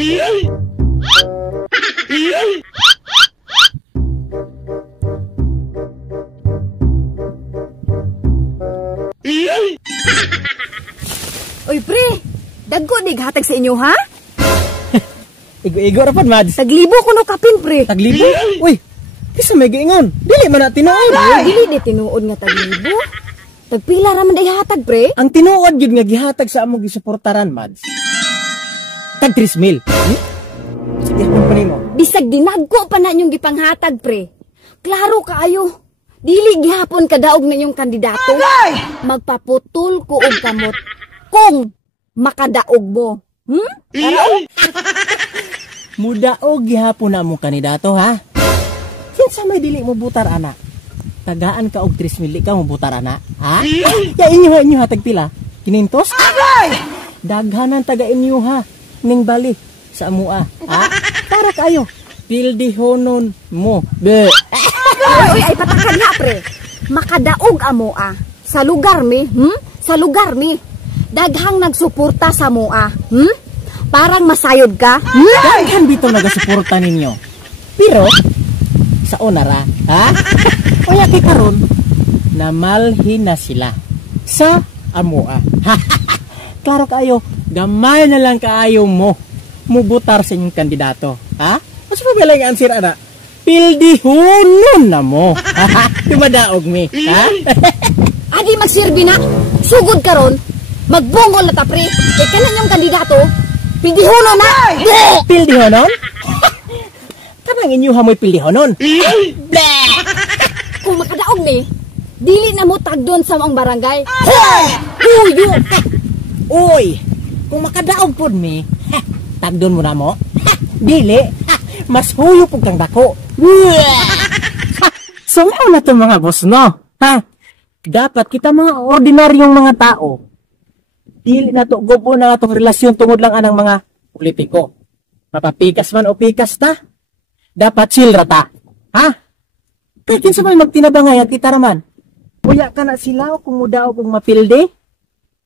Uy, pre! Dagko di hatag sa inyo, ha? Igo-igo rapat, Mads. Taglibo ko no kapin, pre. Taglibo? Uy, kisa may giingon. Dili man na tinuod. Dili di tinuod nga taglibo. Tagpila raman day hatag, pre. Ang tinuod yun nga gihatag sa among gisuportaran, Mads. Tag 3,000. Sige, kung pa nimo. Bisag dinagko pa na inyong gipanghatag, pre. Klaro kaayo. Dili gihapon kadaog na inyong kandidato. Magpaputol ko og kamot kung makadaog mo. Mudaog gihapon na among kandidato, ha? Kinsa may dili mo butar, ana? Tagaan ka og 3,000 ka mo butar, ana? Ha? Ya inyo hatag pila? Kinintos? Daghanan taga inyo, ha? Ning bali sa amua, ha? Para kayo. Pildihonon mo. Be. Uy, ay patakan nga, pre. Makadaog amoa. Sa lugar mi, Sa lugar mi. Daghang nagsuporta sa moa, Parang masayod ka, Daghan bitaw nagasuporta ninyo. Pero, sa onara, ha? Uya kay karon, namalhin na sila sa amoa. Klaro kayo, gamay na lang kaayo mo mubutar sa inyong kandidato, ha? Mas pabila yung answer, ana? Pildihonon na mo. Tumadaog mi, ha? Adi magsirbi na. Sugod karon, magbungol na ta, pre. Kay kanan yung kandidato, pildihonon na. Pildihonon? Kanang inyo hamoy pildihonon. Kung makadaog ni, dili na mo tagdon sa mga barangay. Huyo! Uy, kung makadaog pod mi, tagdon mo na mo. Dili, mas huyo pug kang dako. Sumaw na to mga boss, no? Ha? Dapat kita mga ordinaryong mga tao, dili na to gubo na itong relasyon tungod lang anang mga politiko. Mapapikas man o pikas ta, dapat chill rata. Ha? Kaya kinsa man magtinabangay at kita raman. Uya ka na sila o kung muda o kung mapilde.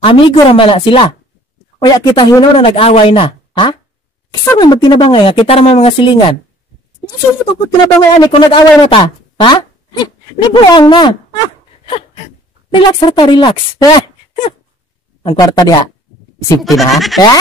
Amigo raman na sila. Uya kita hino na nag-away na. Ha? Kinsa man magtinabangay at kita raman mga silingan. Sino ito po tinabangay ani kung nag-away na ta? Ha? Nibuang na. Ha? Relax rata, relax. Ang kwarta diha. Safety na, ha?